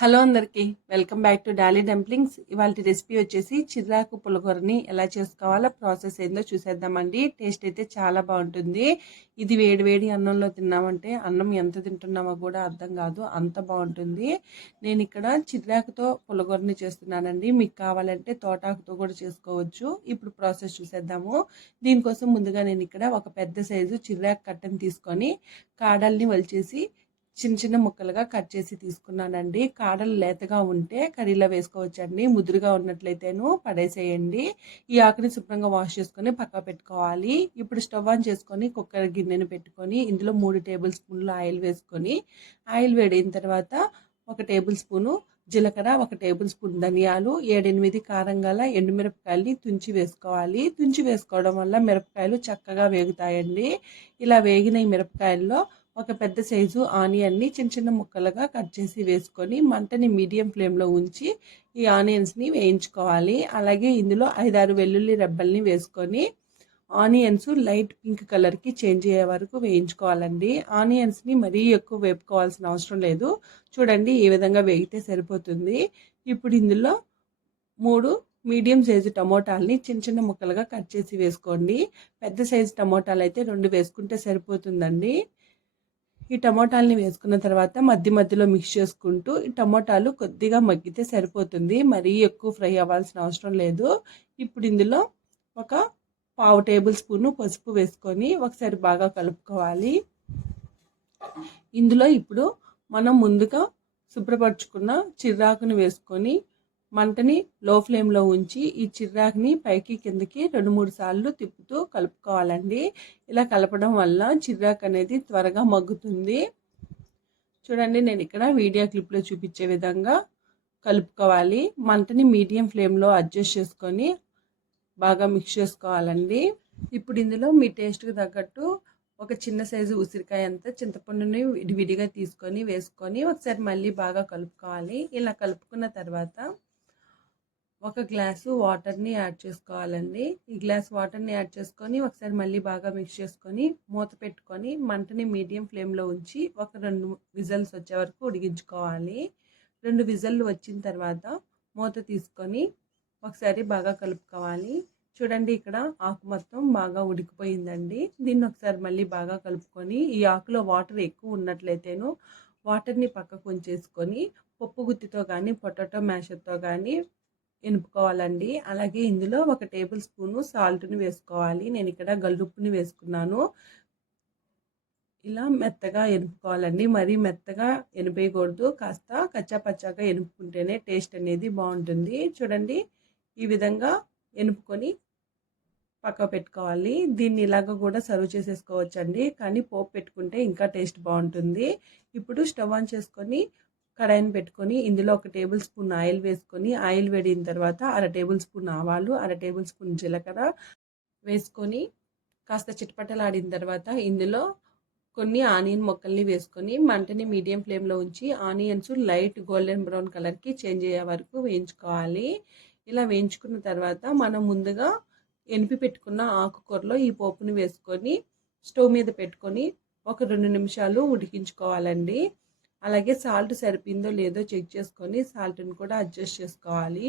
Hello అందరికీ welcome back to Dolly dumplings. ఇవాళ recipe వచ్చేసి చిర్రాకు పులగూరని ఎలా చేసుకోవాలో ప్రాసెస్ ఏందో చూసేద్దామండి. టేస్ట్ అయితే చాలా బాగుంటుంది. ఇది వేడి వేడి అన్నంలో తిన్నామంటే అన్నం ఎంత తింటున్నామో కూడా అర్థం కాదు అంత బాగుంటుంది. నేను ఇక్కడ చిర్రాకుతో పులగూరని చేస్తున్నానండి. మీకు కావాలంటే తోటాకుతో కూడా చేసుకోవచ్చు. ఇప్పుడు ప్రాసెస్ చూసేద్దాము. దీనికోసం ముందుగా నేను ఇక్కడ ఒక పెద్ద సైజు చిర్రాకు కట్టని తీసుకొని కాడల్ని వలిచేసి చిన్న చిన్న ముక్కలుగా కట్ చేసి తీసుకున్నానండి. కాడలు లేతగా ఉంటే కర్రీలో వేసుకోవచ్చండి. ముదురుగా ఉన్నట్లయితేను పడేసేయండి. ఈ ఆకుని శుభ్రంగా వాష్ చేసుకొని పక్క పెట్టుకోవాలి. ఇప్పుడు స్టవ్ ఆన్ చేసుకొని కుక్కర్ గిన్నెను పెట్టుకొని ఇందులో మూడు టేబుల్ స్పూన్లు ఆయిల్ వేసుకొని ఆయిల్ వేడిన తర్వాత ఒక టేబుల్ స్పూను జీలకర్ర ఒక టేబుల్ స్పూన్ ధనియాలు ఏడెనిమిది కారం గల ఎండుమిరపకాయలని తుంచి వేసుకోవాలి. తుంచి వేసుకోవడం వల్ల మిరపకాయలు చక్కగా వేగుతాయండి. ఇలా వేగిన ఈ మిరపకాయల్లో ఒక పెద్ద సైజు ఆనియన్ని చిన్న చిన్న ముక్కలుగా కట్ చేసి వేసుకొని మంటని మీడియం ఫ్లేమ్లో ఉంచి ఈ ఆనియన్స్ని వేయించుకోవాలి. అలాగే ఇందులో ఐదారు వెల్లుల్లి రెబ్బల్ని వేసుకొని ఆనియన్స్ లైట్ పింక్ కలర్కి చేంజ్ అయ్యే వరకు వేయించుకోవాలండి. ఆనియన్స్ని మరీ ఎక్కువ వేపుకోవాల్సిన అవసరం లేదు. చూడండి ఈ విధంగా వేగితే సరిపోతుంది. ఇప్పుడు ఇందులో మూడు మీడియం సైజు టమోటాలని చిన్న చిన్న ముక్కలుగా కట్ చేసి వేసుకోండి. పెద్ద సైజు టమోటాలు అయితే రెండు వేసుకుంటే సరిపోతుందండి. ఈ టమోటాలని వేసుకున్న తర్వాత మధ్య మధ్యలో మిక్స్ చేసుకుంటూ ఈ టమోటాలు కొద్దిగా మగ్గితే సరిపోతుంది. మరీ ఎక్కువ ఫ్రై అవ్వాల్సిన అవసరం లేదు. ఇప్పుడు ఇందులో ఒక పావు టేబుల్ స్పూన్ పసుపు వేసుకొని ఒకసారి బాగా కలుపుకోవాలి. ఇందులో ఇప్పుడు మనం ముందుగా శుభ్రపరచుకున్న చిర్రాకును వేసుకొని మంటని లో ఫ్లేమ్లో ఉంచి ఈ చిర్రాకుని పైకి కిందకి రెండు మూడు సార్లు తిప్పుతూ కలుపుకోవాలండి. ఇలా కలపడం వల్ల చిర్రాకు అనేది త్వరగా మగ్గుతుంది. చూడండి నేను ఇక్కడ వీడియో క్లిప్లో చూపించే విధంగా కలుపుకోవాలి. మంటని మీడియం ఫ్లేమ్లో అడ్జస్ట్ చేసుకొని బాగా మిక్స్ చేసుకోవాలండి. ఇప్పుడు ఇందులో మీ టేస్ట్కి తగ్గట్టు ఒక చిన్న సైజు ఉసిరికాయ అంతా చింతపండుని విడివిడిగా తీసుకొని వేసుకొని ఒకసారి మళ్ళీ బాగా కలుపుకోవాలి. ఇలా కలుపుకున్న తర్వాత ఒక గ్లాసు వాటర్ని యాడ్ చేసుకోవాలండి. ఈ గ్లాస్ వాటర్ని యాడ్ చేసుకొని ఒకసారి మళ్ళీ బాగా మిక్స్ చేసుకొని మూత పెట్టుకొని మంటని మీడియం ఫ్లేమ్లో ఉంచి ఒక రెండు విజల్స్ వచ్చే వరకు ఉడిగించుకోవాలి రెండు విజల్లు వచ్చిన తర్వాత మూత తీసుకొని ఒకసారి బాగా కలుపుకోవాలి. చూడండి ఇక్కడ ఆకు మొత్తం బాగా ఉడికిపోయిందండి. దీన్ని ఒకసారి మళ్ళీ బాగా కలుపుకొని ఈ ఆకులో వాటర్ ఎక్కువ ఉన్నట్లయితేను వాటర్ని పక్కకు ఉంచేసుకొని పప్పు గుత్తితో కానీ పొటాటో మ్యాషర్తో కానీ ఎనుపుకోవాలండి అలాగే ఇందులో ఒక టేబుల్ స్పూను సాల్ట్ని వేసుకోవాలి. నేను ఇక్కడ గల్లుప్పుని వేసుకున్నాను. ఇలా మెత్తగా ఎనుపుకోవాలండి. మరీ మెత్తగా ఎనిపేయకూడదు. కాస్త కచ్చా పచ్చాగా ఎనుపుకుంటేనే టేస్ట్ అనేది బాగుంటుంది. చూడండి ఈ విధంగా ఎనుపుకొని పక్క పెట్టుకోవాలి. దీన్ని ఇలాగ కూడా సర్వ్ చేసేసుకోవచ్చండి. కానీ పోపు పెట్టుకుంటే ఇంకా టేస్ట్ బాగుంటుంది. ఇప్పుడు స్టవ్ ఆన్ చేసుకొని కడాయిని పెట్టుకొని ఇందులో ఒక టేబుల్ స్పూన్ ఆయిల్ వేసుకొని ఆయిల్ వేడిన తర్వాత అర టేబుల్ స్పూన్ ఆవాలు అర టేబుల్ స్పూన్ జీలకర్ర వేసుకొని కాస్త చిట్పటలాడిన తర్వాత ఇందులో కొన్ని ఆనియన్ మొక్కల్ని వేసుకొని మంటని మీడియం ఫ్లేమ్లో ఉంచి ఆనియన్స్ లైట్ గోల్డెన్ బ్రౌన్ కలర్కి చేంజ్ అయ్యే వరకు వేయించుకోవాలి. ఇలా వేయించుకున్న తర్వాత మనం ముందుగా ఎనిపి పెట్టుకున్న ఆకుకూరలో ఈ పోపుని వేసుకొని స్టవ్ మీద పెట్టుకొని ఒక రెండు నిమిషాలు ఉడికించుకోవాలండి. అలాగే సాల్ట్ సరిపోయిందో లేదో చెక్ చేసుకొని సాల్ట్ని కూడా అడ్జస్ట్ చేసుకోవాలి.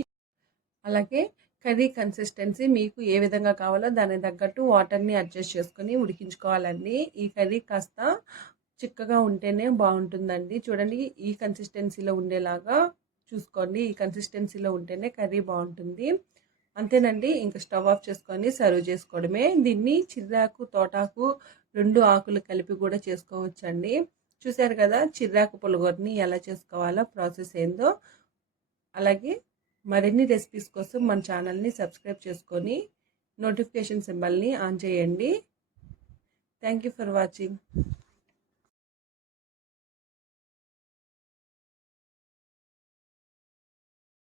అలాగే కర్రీ కన్సిస్టెన్సీ మీకు ఏ విధంగా కావాలో దానికి తగ్గట్టు వాటర్ని అడ్జస్ట్ చేసుకొని ఉడికించుకోవాలండి. ఈ కర్రీ కాస్త చిక్కగా ఉంటేనే బాగుంటుందండి. చూడండి ఈ కన్సిస్టెన్సీలో ఉండేలాగా చూసుకోండి. ఈ కన్సిస్టెన్సీలో ఉంటేనే కర్రీ బాగుంటుంది. అంతేనండి ఇంకా స్టవ్ ఆఫ్ చేసుకొని సర్వ్ చేసుకోవడమే. దీన్ని చిర్రాకు తోటాకు రెండు ఆకులు కలిపి కూడా చేసుకోవచ్చండి. చూశారు కదా చిర్రాకు పులగూరని ఎలా చేసుకోవాలో ప్రాసెస్ ఏందో. అలాగే మరిన్ని రెసిపీస్ కోసం మన ఛానల్ని సబ్స్క్రైబ్ చేసుకొని నోటిఫికేషన్ సింబల్ని ఆన్ చేయండి. Thank you for watching.